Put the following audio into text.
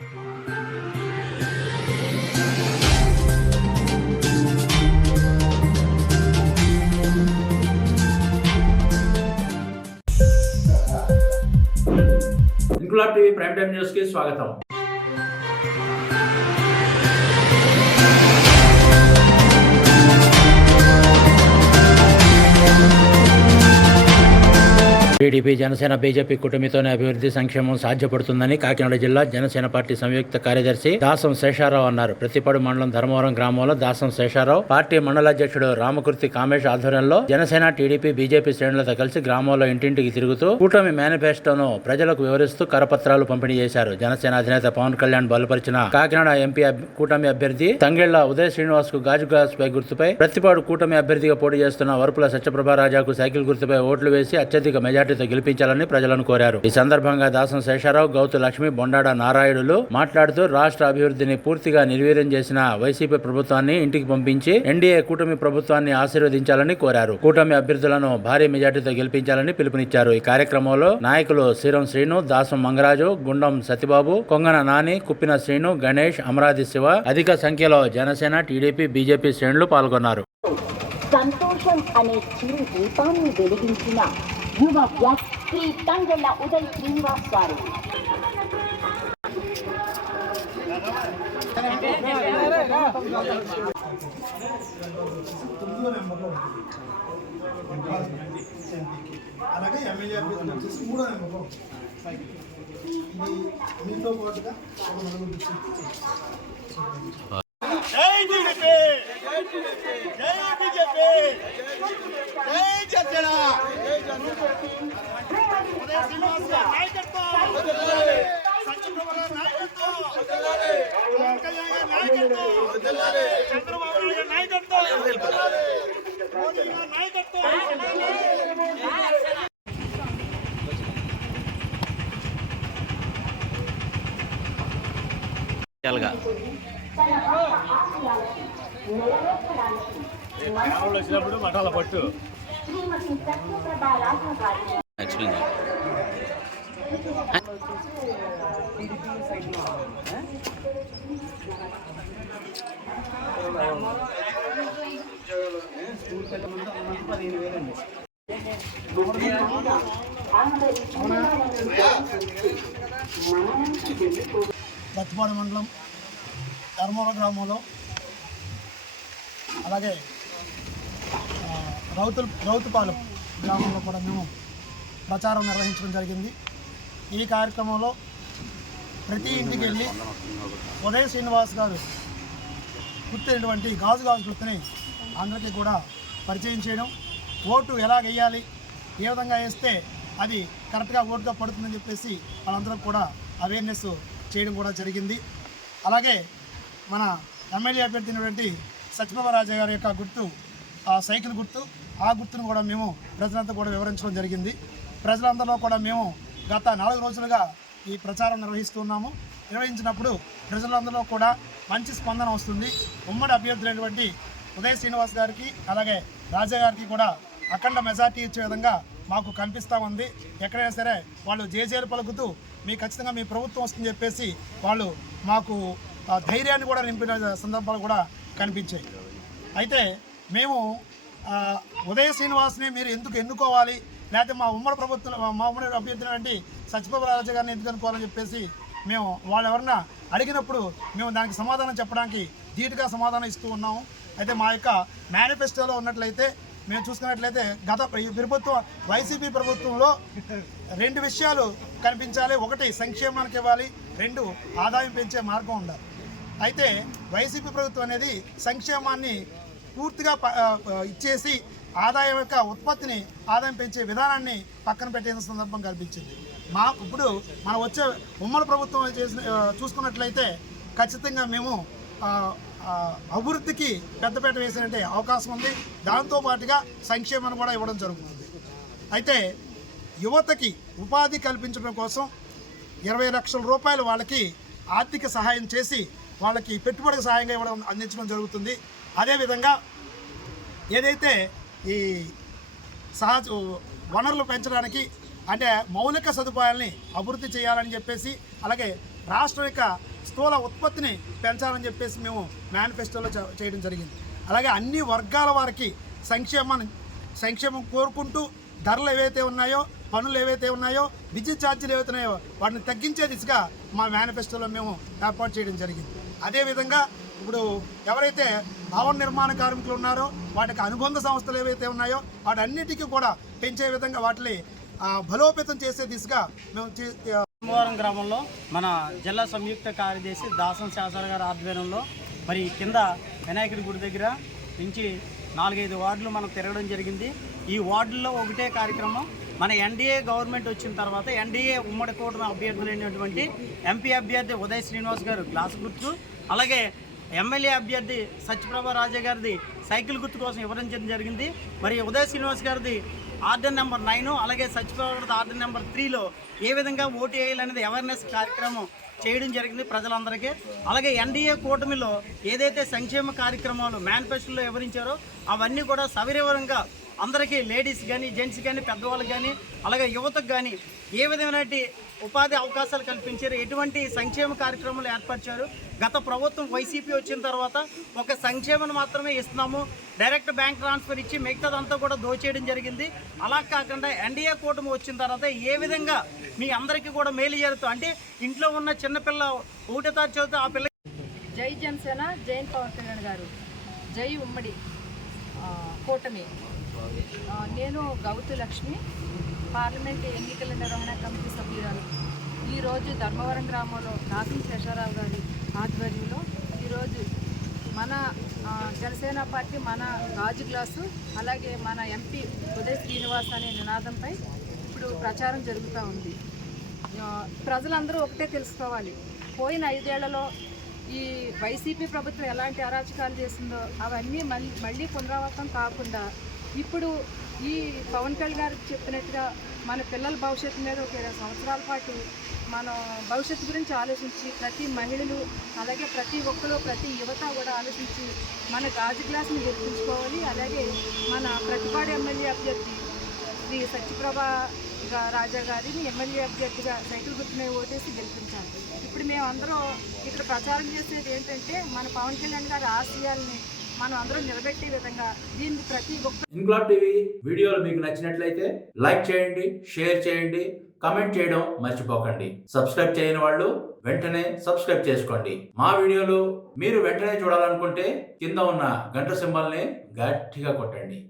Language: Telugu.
Inquilab TV prime time news కి స్వాగతం. టీడీపీ జనసేన బీజేపీ కూటమితోనే అభివృద్ధి సంక్షేమం సాధ్యపడుతుందని కాకినాడ జిల్లా జనసేన పార్టీ సంయుక్త కార్యదర్శి దాసం శేషారావు అన్నారు. ప్రతిపాడు మండలం ధర్మవరం గ్రామంలో దాసం శేషారావు పార్టీ మండలాధ్యక్షుడు రామకుర్తి కామేష్ ఆధ్వర్యంలో జనసేన టీడీపీ బీజేపీ శ్రేణులతో కలిసి గ్రామంలో ఇంటింటికి తిరుగుతూ కూటమి మేనిఫెస్టోను ప్రజలకు వివరిస్తూ కరపత్రాలు పంపిణీ చేశారు. జనసేన అధినేత పవన్ కళ్యాణ్ బలపరిచిన కాకినాడ ఎంపీ కూటమి అభ్యర్థి తంగెళ్ల ఉదయ్ శ్రీనివాస్ కు గాజు గ్లాస్ పై గుర్తుపై, ప్రతిపాడు కూటమి అభ్యర్థిగా పోటీ చేస్తున్న వరపుల సత్యప్రభారాజాకు సైకిల్ గుర్తుపై ఓట్లు వేసి అత్యధిక మెజార్టీ గెలిపించాలని ప్రజలను కోరారు. ఈ సందర్భంగా దాసం శేషారావు, గౌతు లక్ష్మి, బొండాడ నారాయణులు మాట్లాడుతూ రాష్ట్ర అభివృద్ధిని పూర్తిగా నిర్వీర్యం చేసిన వైసీపీ ప్రభుత్వాన్ని ఇంటికి పంపించి ఎన్డీఏ కూటమి ప్రభుత్వాన్ని ఆశీర్వదించాలని కోరారు. కూటమి అభ్యర్థులను భారీ మెజార్టీతో గెలిపించాలని పిలుపునిచ్చారు. ఈ కార్యక్రమంలో నాయకులు శ్రీరం శ్రీను, దాసం మంగరాజు, గుండం సత్యబాబు, కొంగన నాని, కుప్పిన శ్రీను, గణేష్, అమరాది శివ, అధిక సంఖ్యలో జనసేన టీడీపీ బీజేపీ శ్రేణులు పాల్గొన్నారు. సంతోషం అనే చిరు దీపాన్ని వెలిగించిన యువ వ్యక్తి తంగెళ్ల ఉదయ్ శ్రీనివాస్ గారు. అలాగే ఎమ్మెల్యే అభ్యర్థులు వచ్చేసి 3వ నెంబర్ మీతో పాటుగా ఒక నలుగురు జై టీడీపీ, జై బీజేపీ, జై జనసేన, ఉదయ్ శ్రీనివాస్ గారి నాయకత్వం, సత్యప్రభ గారి నాయకత్వం, పవన్ కళ్యాణ్ గారి నాయకత్వం, చంద్రబాబు నాయుడు గారి నాయకత్వం, మోదీ గారి నాయకత్వం. వచ్చినప్పుడు మఠాల పట్టు ప్రతిపాడు మండలం ధర్మవరం గ్రామంలో, అలాగే రౌతుపాలెం గ్రామంలో కూడా మేము ప్రచారం నిర్వహించడం జరిగింది. ఈ కార్యక్రమంలో ప్రతి ఇంటికి వెళ్ళి ఉదయ్ శ్రీనివాస్ గారు గుర్తైనటువంటి గాజు గుర్తుని అందరికీ కూడా పరిచయం చేయడం, ఓటు ఎలా వేయాలి, ఏ విధంగా వేస్తే అది కరెక్ట్గా ఓటుగా పడుతుందని చెప్పేసి వాళ్ళందరూ కూడా అవేర్నెస్ చేయడం కూడా జరిగింది. అలాగే మన ఎమ్మెల్యే అభ్యర్థి అయినటువంటి సత్యప్రభారాజా గారి యొక్క గుర్తు సైకిల్ గుర్తు, ఆ గుర్తును కూడా మేము ప్రజలంతా కూడా వివరించడం జరిగింది. ప్రజలందరిలో కూడా మేము గత 4 రోజులుగా ఈ ప్రచారం నిర్వహించినప్పుడు ప్రజలందరిలో కూడా మంచి స్పందన వస్తుంది. ఉమ్మడి అభ్యర్థులైనటువంటి ఉదయ్ శ్రీనివాస్ గారికి అలాగే రాజా గారికి కూడా అఖండ మెజార్టీ ఇచ్చే విధంగా మాకు కనిపిస్తూ ఉంది. ఎక్కడైనా సరే వాళ్ళు జేజేలు పలుకుతూ ఖచ్చితంగా మీ ప్రభుత్వం వస్తుందని చెప్పేసి వాళ్ళు మాకు ధైర్యాన్ని కూడా నింపిన సందర్భాలు కూడా కనిపించాయి. అయితే మేము ఉదయ్ శ్రీనివాస్ని మీరు ఎందుకు ఎన్నుకోవాలి, లేకపోతే మా ఉమ్మడి అభ్యర్థి సత్యప్రభారాజా గారిని ఎందుకు అనుకోవాలని చెప్పేసి మేము వాళ్ళు ఎవరన్నా అడిగినప్పుడు మేము దానికి సమాధానం చెప్పడానికి ధీటుగా సమాధానం ఇస్తూ ఉన్నాము. అయితే మా యొక్క మేనిఫెస్టోలో ఉన్నట్లయితే మేము చూసుకున్నట్లయితే గత వైసీపీ ప్రభుత్వంలో 2 విషయాలు కనిపించాలి. 1 సంక్షేమానికి ఇవ్వాలి, 2 ఆదాయం పెంచే మార్గం ఉండాలి. అయితే వైసీపీ ప్రభుత్వం అనేది సంక్షేమాన్ని పూర్తిగా ఇచ్చేసి ఆదాయం యొక్క ఉత్పత్తిని ఆదాయం పెంచే విధానాన్ని పక్కన పెట్టే సందర్భం కనిపించింది. ఇప్పుడు మనం వచ్చే ఉమ్మడి ప్రభుత్వం చూసుకున్నట్లయితే ఖచ్చితంగా మేము అభివృద్ధికి పెద్దపీట వేసినట్టే అవకాశం ఉంది. దాంతోపాటుగా సంక్షేమాన్ని కూడా ఇవ్వడం జరుగుతుంది. అయితే యువతకి ఉపాధి కల్పించడం కోసం 20 లక్షల రూపాయలు వాళ్ళకి ఆర్థిక సహాయం చేసి వాళ్ళకి పెట్టుబడికి సహాయంగా అందించడం జరుగుతుంది. అదేవిధంగా ఏదైతే ఈ సహజ వనరులు పెంచడానికి అంటే మౌలిక సదుపాయాలని అభివృద్ధి చేయాలని చెప్పేసి, అలాగే రాష్ట్రం యొక్క స్థూల ఉత్పత్తిని పెంచాలని చెప్పేసి మేము మేనిఫెస్టోలో చేయడం జరిగింది. అలాగే అన్ని వర్గాల వారికి సంక్షేమం కోరుకుంటూ ధరలు ఏవైతే ఉన్నాయో, పనులు ఏవైతే ఉన్నాయో, విద్యుత్ ఛార్జీలు ఏవైతే ఉన్నాయో వాటిని తగ్గించే దిశగా మా మేనిఫెస్టోలో మేము ఏర్పాటు చేయడం జరిగింది. అదేవిధంగా ఇప్పుడు ఎవరైతే భవన నిర్మాణ కార్మికులు ఉన్నారో వాటికి అనుబంధ సంస్థలు ఏవైతే ఉన్నాయో వాటన్నిటికీ కూడా పెంచే విధంగా వాటిని బలోపేతం చేసే దిశగా మేము ధర్మవరం గ్రామంలో మన జిల్లా సంయుక్త కార్యదర్శి దాసం శాసన గారి ఆధ్వర్యంలో మరి కింద వినాయకుడి గుడి దగ్గర నుంచి 4-5 వార్డులు మనం తిరగడం జరిగింది. ఈ వార్డుల్లో ఒకటే కార్యక్రమం, మన ఎన్డీఏ గవర్నమెంట్ వచ్చిన తర్వాత ఎన్డీఏ ఉమ్మడి కూటమి అభ్యర్థులైనటువంటి ఎంపీ అభ్యర్థి ఉదయ్ శ్రీనివాస్ గారు గ్లాస్ గుర్తు, అలాగే ఎమ్మెల్యే అభ్యర్థి సత్యప్రభ రాజా గారిది సైకిల్ గుర్తు కోసం ఇవ్వడం జరిగింది. మరి ఉదయ్ శ్రీనివాస్ గారిది ఆర్డర్ నెంబర్ 9, అలాగే సత్యప్రభ గారిది ఆర్డర్ నెంబర్ 3లో ఏ విధంగా ఓటు వేయాలనేది అవేర్నెస్ కార్యక్రమం చేయడం జరిగింది ప్రజలందరికీ. అలాగే ఎన్డీఏ కూటమిలో ఏదైతే సంక్షేమ కార్యక్రమాలు మేనిఫెస్టోలో వివరించారో అవన్నీ కూడా సవివరంగా అందరికీ లేడీస్ కానీ, జెంట్స్ కానీ, పెద్దవాళ్ళకి కానీ, అలాగే యువతకు కానీ ఏ విధమైన ఉపాధి అవకాశాలు కల్పించారు, ఎటువంటి సంక్షేమ కార్యక్రమాలు ఏర్పరిచారు. గత ప్రభుత్వం వైసీపీ వచ్చిన తర్వాత ఒక సంక్షేమం మాత్రమే ఇస్తున్నాము, డైరెక్ట్ బ్యాంక్ ట్రాన్స్ఫర్ ఇచ్చి మిగతాదంతా కూడా దోచేయడం జరిగింది. అలా కాకుండా ఎన్డీఏ కూటమి వచ్చిన తర్వాత ఏ విధంగా మీ అందరికీ కూడా మేలు జరుగుతుంది అంటే ఇంట్లో ఉన్న చిన్నపిల్ల 1వ తారీఖు చదివితే ఆ పిల్ల జై జనసేన, జై పవన్ కళ్యాణ్ గారు, జై ఉమ్మడి కూటమి. నేను గౌతు లక్ష్మి, పార్లమెంట్ ఎన్నికల నిర్వహణ కమిటీ సభ్యురాలు. ఈరోజు ధర్మవరం గ్రామంలో దాసం శేషారావు గారి ఆధ్వర్యంలో ఈరోజు మన జనసేన పార్టీ మన గాజు గ్లాసు, అలాగే మన ఎంపీ ఉదయ్ శ్రీనివాస్ అనే నినాదంపై ఇప్పుడు ప్రచారం జరుగుతూ ఉంది. ప్రజలందరూ ఒకటే తెలుసుకోవాలి, పోయిన 5 ఏళ్లలో ఈ వైసీపీ ప్రభుత్వం ఎలాంటి అరాచకాలు చేసిందో అవన్నీ మళ్ళీ పునరావృతం కాకుండా ఇప్పుడు ఈ పవన్ కళ్యాణ్ గారు చెప్పినట్టుగా మన పిల్లల భవిష్యత్తు మీద ఒక 20 సంవత్సరాల పాటు మనం భవిష్యత్తు గురించి ఆలోచించి ప్రతి మహిళలు అలాగే ప్రతి ఒక్కరు ప్రతి యువత కూడా ఆలోచించి మన గాజు గ్లాసుని గెలిపించుకోవాలి. అలాగే మన ప్రతిపాడు ఎమ్మెల్యే అభ్యర్థి శ్రీ సత్యప్రభ రాజా గారిని ఎమ్మెల్యే అభ్యర్థిగా సైకిల్ గుర్తునే ఓటేసి గెలిపించాలి. ఇప్పుడు మేమందరం ఇక్కడ ప్రచారం చేసేది ఏంటంటే మన పవన్ కళ్యాణ్ గారి ఆశయాల్ని మనం అందరం నిలబెట్టే విధంగా దీన్ని ప్రతి ఒక్క ఇంక్లాబ్ టీవీ వీడియోలు మీకు నచ్చినట్లయితే లైక్ చేయండి, షేర్ చేయండి, కమెంట్ చేయడం మర్చిపోకండి. సబ్స్క్రైబ్ చేయని వాళ్ళు వెంటనే సబ్స్క్రైబ్ చేసుకోండి. మా వీడియోలు మీరు వెంటనే చూడాలనుకుంటే కింద ఉన్న గంట సింబల్ని గట్టిగా కొట్టండి.